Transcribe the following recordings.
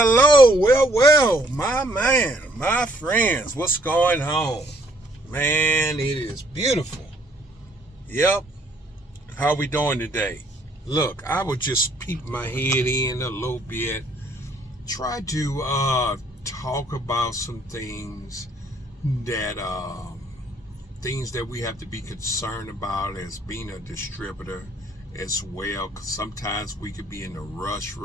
Hello, well, my man, my friends, what's going on? Man, it is beautiful. Yep. How we doing today? Look, I would just peek my head in a little bit, try to talk about some that things that we have to be concerned about as being a distributor as well. 'Cause sometimes we could be in a rush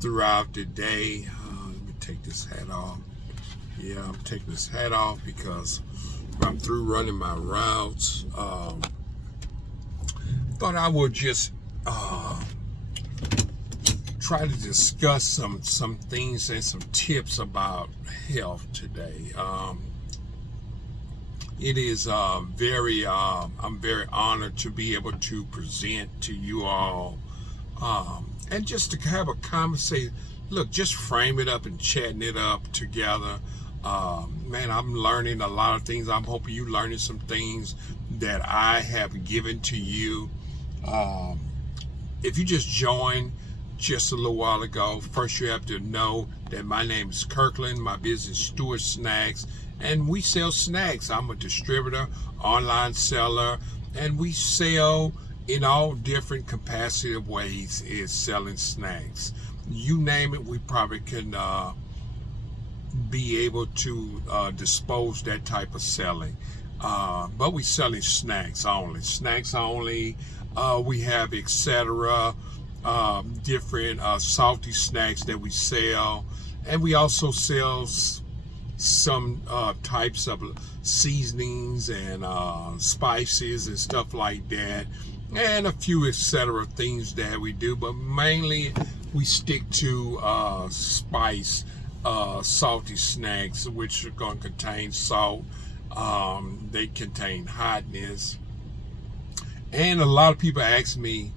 throughout the day. Let me take this hat off. Yeah, I'm taking this hat off because I'm through running my routes. Thought I would just try to discuss some things and some tips about health today. It is I'm very honored to be able to present to you all, and just to have a conversation. Look, just frame it up and chatting it up together. Man, I'm learning a lot of things. I'm hoping you learning some things that I have given to you. If you just joined just a little while ago, first you have to know that my name is Kirkland. My business is Stewart Snacks, and we sell snacks. I'm a distributor, online seller, and we sell in all different capacity of ways is selling snacks. You name it, we probably can be able to dispose that type of selling. But we selling snacks only. Snacks only. We have etc. Different salty snacks that we sell, and we also sell some types of seasonings and spices and stuff like that, and a few etc. things that we do. But mainly we stick to spice salty snacks, which are going to contain salt. They contain hotness, and a lot of people ask me,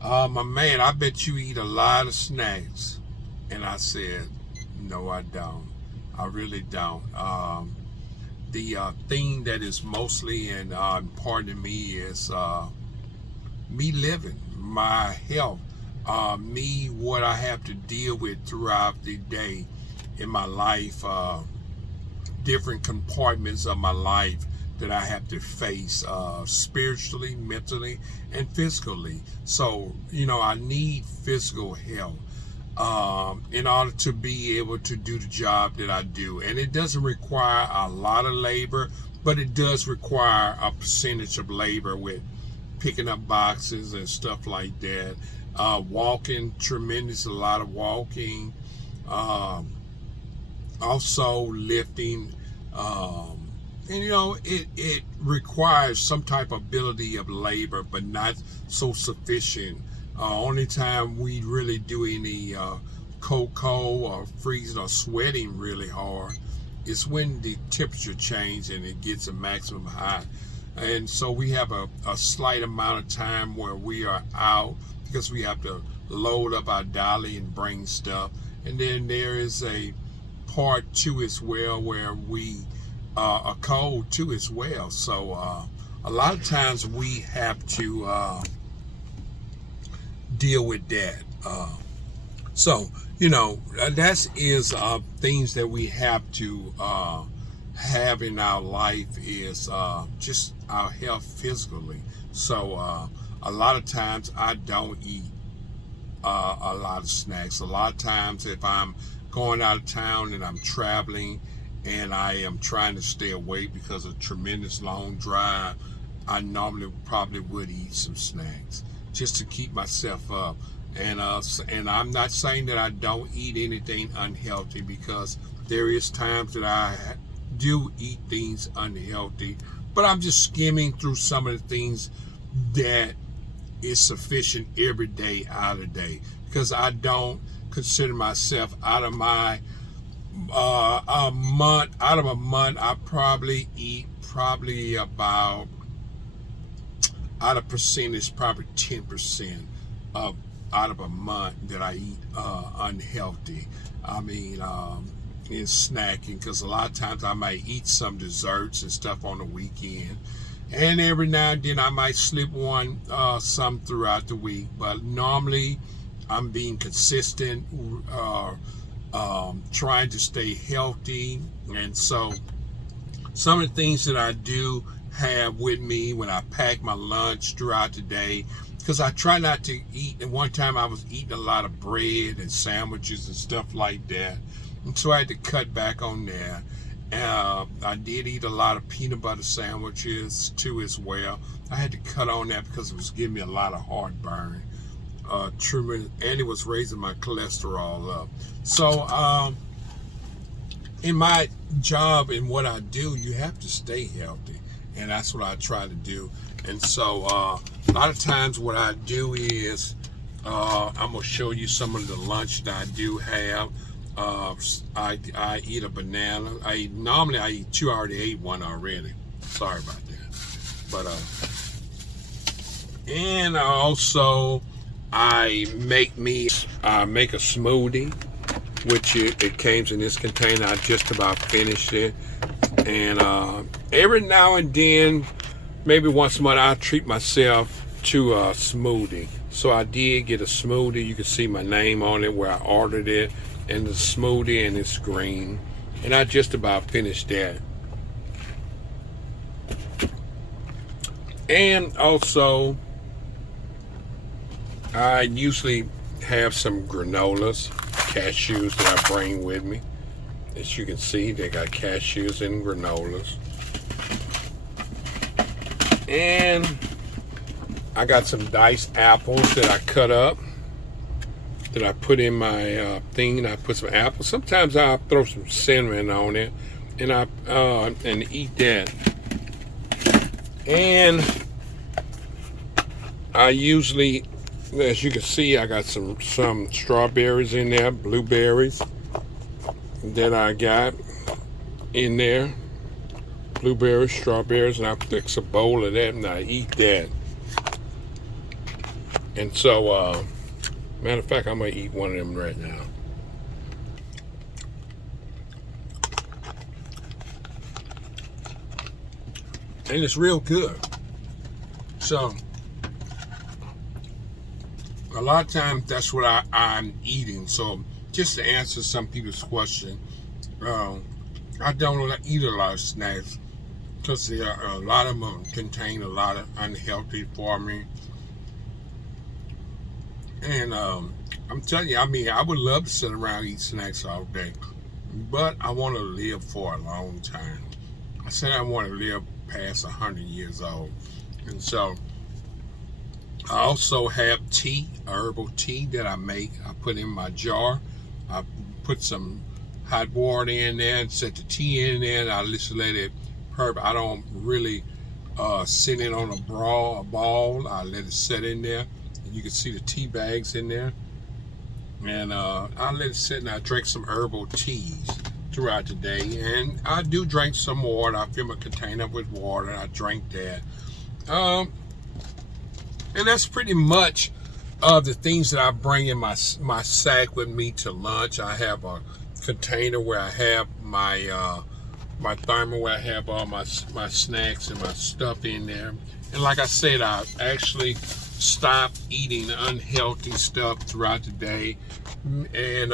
my man, I bet you eat a lot of snacks. And I said, no, I don't. I really don't. The thing that is mostly and important to me is me living, my health, me, what I have to deal with throughout the day in my life, different compartments of my life that I have to face spiritually, mentally, and physically. So, I need physical health in order to be able to do the job that I do. And it doesn't require a lot of labor, but it does require a percentage of labor with picking up boxes and stuff like that. Walking, a lot of walking. Also lifting. And it requires some type of ability of labor, but not so sufficient. Only time we really do any cold or freezing or sweating really hard is when the temperature changes and it gets a maximum high. And so we have a slight amount of time where we are out because we have to load up our dolly and bring stuff. And then there is a part two as well where we are cold too as well. So a lot of times we have to deal with that. So that is things that we have to have in our life is just our health physically. So a lot of times I don't eat a lot of snacks. A lot of times if I'm going out of town and I'm traveling and I am trying to stay awake because of a tremendous long drive, I normally probably would eat some snacks just to keep myself up. And I'm not saying that I don't eat anything unhealthy, because there is times that I do eat things unhealthy, but I'm just skimming through some of the things that is sufficient every day out of day, because I don't consider myself out of my a month. I probably eat about, out of percentage, probably 10% of out of a month that I eat unhealthy. I mean, in snacking, because a lot of times I might eat some desserts and stuff on the weekend, and every now and then I might slip one some throughout the week. But normally I'm being consistent, trying to stay healthy. And so some of the things that I do have with me when I pack my lunch throughout the day, because I try not to eat. And one time I was eating a lot of bread and sandwiches and stuff like that, and so I had to cut back on that. I did eat a lot of peanut butter sandwiches too as well. I had to cut on that because it was giving me a lot of heartburn, and it was raising my cholesterol up. So in my job and what I do, you have to stay healthy, and that's what I try to do. And so a lot of times what I do is I'm gonna show you some of the lunch that I do have. I eat a banana. Normally I eat two. I already ate one already. Sorry about that. But and also I make a smoothie, which it came in this container. I just about finished it. And every now and then, maybe once a month, I treat myself to a smoothie. So I did get a smoothie. You can see my name on it where I ordered it, and the smoothie, and it's green. And I just about finished that. And also, I usually have some granolas, cashews that I bring with me. As you can see, they got cashews and granolas. And I got some diced apples that I cut up, that I put in my thing. I put some apples. Sometimes I'll throw some cinnamon on it, and and eat that. And I usually, as you can see, I got some strawberries in there, blueberries that I got in there. Blueberries, strawberries, and I fix a bowl of that and I eat that. And so, matter of fact, I'm gonna eat one of them right now. And it's real good. So, a lot of times that's what I'm eating. So, just to answer some people's question, I don't eat a lot of snacks because a lot of them contain a lot of unhealthy for me. And I'm telling you, I mean, I would love to sit around and eat snacks all day, but I want to live for a long time. I said I want to live past 100 years old. And so I also have tea, herbal tea that I make. I put in my jar. I put some hot water in there and set the tea in there, and I just let it purp. I don't really sit it on a ball. I let it set in there. And you can see the tea bags in there. And I let it sit, and I drink some herbal teas throughout the day. And I do drink some water. I fill my container with water, and I drink that. And that's pretty much the things that I bring in my sack with me to lunch. I have a container where I have my thermal, where I have all my snacks and my stuff in there. And like I said, I actually stopped eating unhealthy stuff throughout the day. And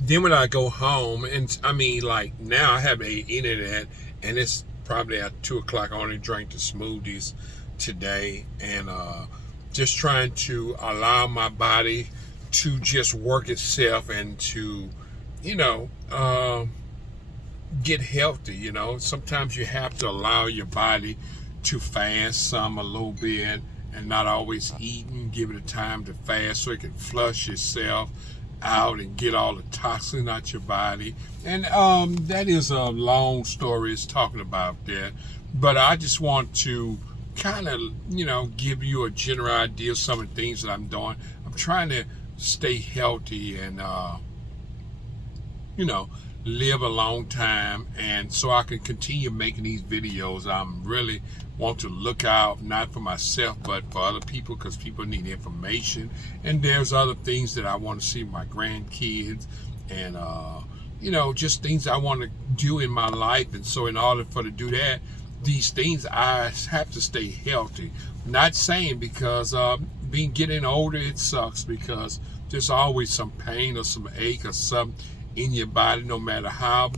then when I go home, and I mean, like now I have the internet, and it's probably at 2 o'clock. I only drank the smoothies today, and just trying to allow my body to just work itself and to, get healthy. Sometimes you have to allow your body to fast a little bit, and not always eat, and give it a time to fast so it can flush itself out and get all the toxins out your body. And that is a long story, it's talking about that, but I just want to kind of give you a general idea of some of the things that I'm doing. I'm trying to stay healthy and live a long time, and so I can continue making these videos. I'm really want to look out not for myself but for other people, because people need information, and there's other things that I want to see my grandkids, and just things I want to do in my life. And so in order to do these things, I have to stay healthy. Not saying because being getting older, it sucks because there's always some pain or some ache or something in your body. No matter how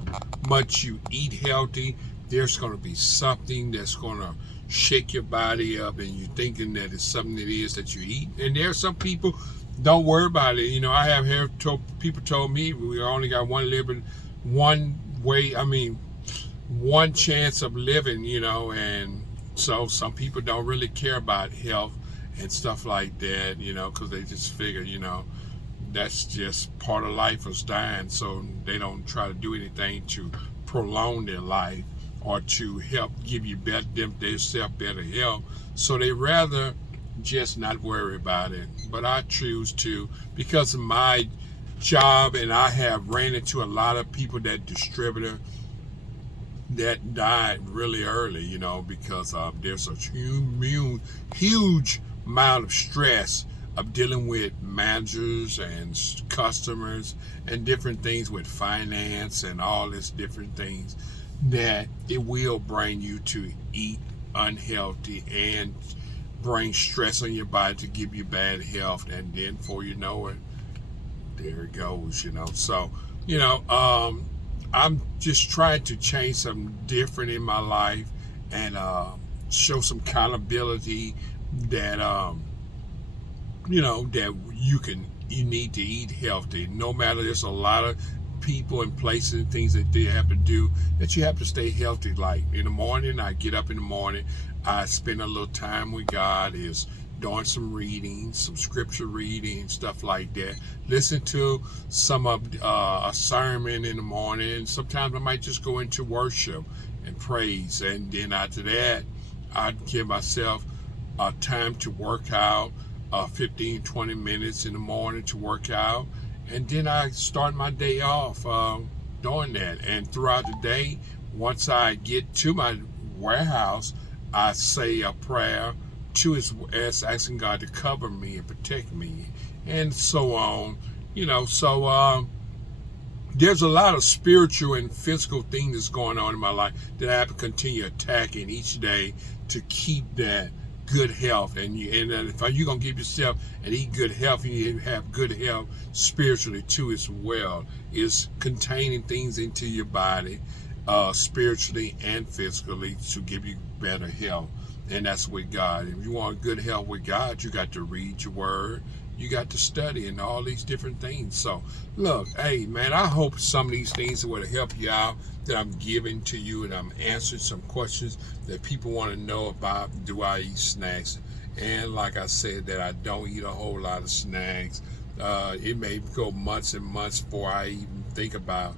much you eat healthy, there's going to be something that's going to shake your body up, and you're thinking that it's something it is that you eat. And there are some people, don't worry about it. You know, I have heard people told me we only got one living, one way. I mean, one chance of living. You know, and so some people don't really care about health and stuff like that. You know, because they just figure, you know, that's just part of life is dying. So they don't try to do anything to prolong their life or to help give you themselves better health. So they rather just not worry about it. But I choose to, because of my job, and I have ran into a lot of people that distributor that died really early, you know, because there's a huge amount of stress of dealing with managers and customers and different things with finance and all this different things, that it will bring you to eat unhealthy and bring stress on your body to give you bad health. And then before you know it, there it goes, you know. So, you know, I'm just trying to change something different in my life and show some accountability that you know, that you need to eat healthy. No matter, there's a lot of people and places and things that they have to do that you have to stay healthy. Like in the morning, I get up in the morning, I spend a little time with God, is doing some reading, some scripture reading, stuff like that. Listen to some of a sermon in the morning. Sometimes I might just go into worship and praise, and then after that, I give myself time to work out, 15-20 minutes in the morning to work out, and then I start my day off doing that. And throughout the day, once I get to my warehouse, I say a prayer to his, asking God to cover me and protect me, and so on. You know, so there's a lot of spiritual and physical things that's going on in my life that I have to continue attacking each day to keep that good health. And if you're gonna give yourself and eat good health, you need to have good health spiritually too as well. Is containing things into your body, spiritually and physically, to give you better health. And that's with God. If you want good health with God, you got to read your word, you got to study, and all these different things. So look, hey man, I hope some of these things will help you out, that I'm giving to you, and I'm answering some questions that people want to know about. Do I eat snacks? And like I said, that I don't eat a whole lot of snacks. It may go months and months before I even think about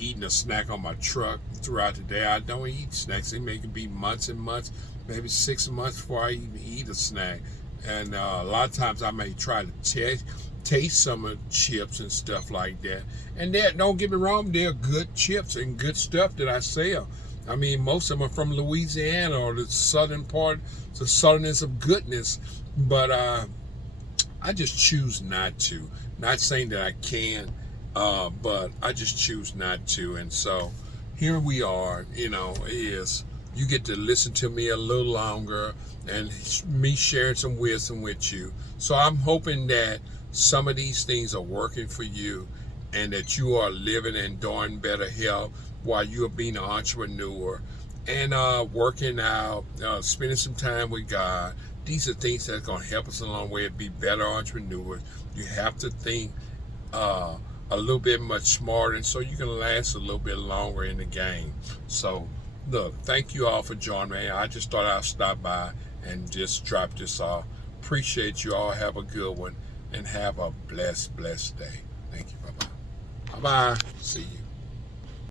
eating a snack on my truck. Throughout the day, I don't eat snacks. It may be months and months, maybe 6 months before I even eat a snack. And a lot of times I may try to taste some of the chips and stuff like that. And don't get me wrong, they're good chips and good stuff that I sell. I mean, most of them are from Louisiana or the southern part, the southernness of goodness. But I just choose not to. Not saying that I can, but I just choose not to. And so here we are, you know, you get to listen to me a little longer and me sharing some wisdom with you. So I'm hoping that some of these things are working for you, and that you are living and doing better health while you are being an entrepreneur and working out, spending some time with God. These are things that's going to help us along the way to be better entrepreneurs. You have to think a little bit much smarter, and so you can last a little bit longer in the game. So look, thank you all for joining me. I just thought I'd stop by and just drop this off. Appreciate you all. Have a good one, and have a blessed day. Thank you. Bye-bye. Bye-bye. See you.